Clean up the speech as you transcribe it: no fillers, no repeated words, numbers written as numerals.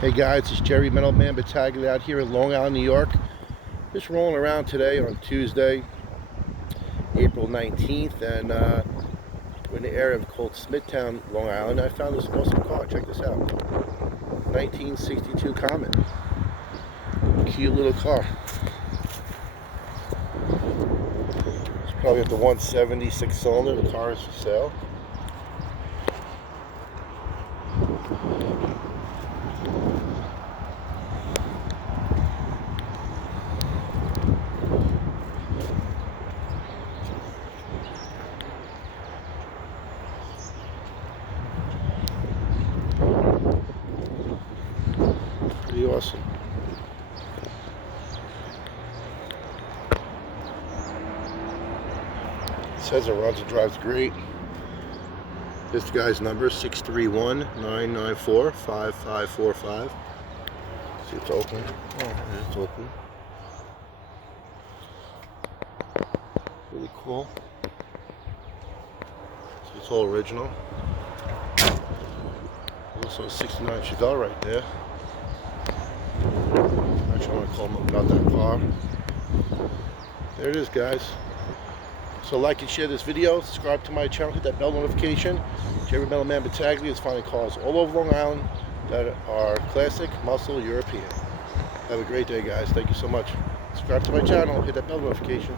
Hey guys, it's Jerry Metal Man Battaglia out here in Long Island, New York. Just rolling around today on Tuesday, April 19th, and we're in the area of called Smithtown, Long Island. I found this awesome car. Check this out. 1962 Comet. Cute little car. It's probably at the 176 cylinder. The car is for sale. Pretty awesome. It says it runs and drives great. This guy's number 631-994-5545. See, it's open. Oh, it's open. Really cool. So it's all original. Also a 69 Chevelle right there. Actually, I want to call them about that car. There it is, guys. So like and share this video, subscribe to my channel, hit that bell notification. Jerry Metal Man Battaglia is finding cars all over Long Island that are classic, muscle, European. Have a great day, guys. Thank you so much. Subscribe to my channel, hit that bell notification.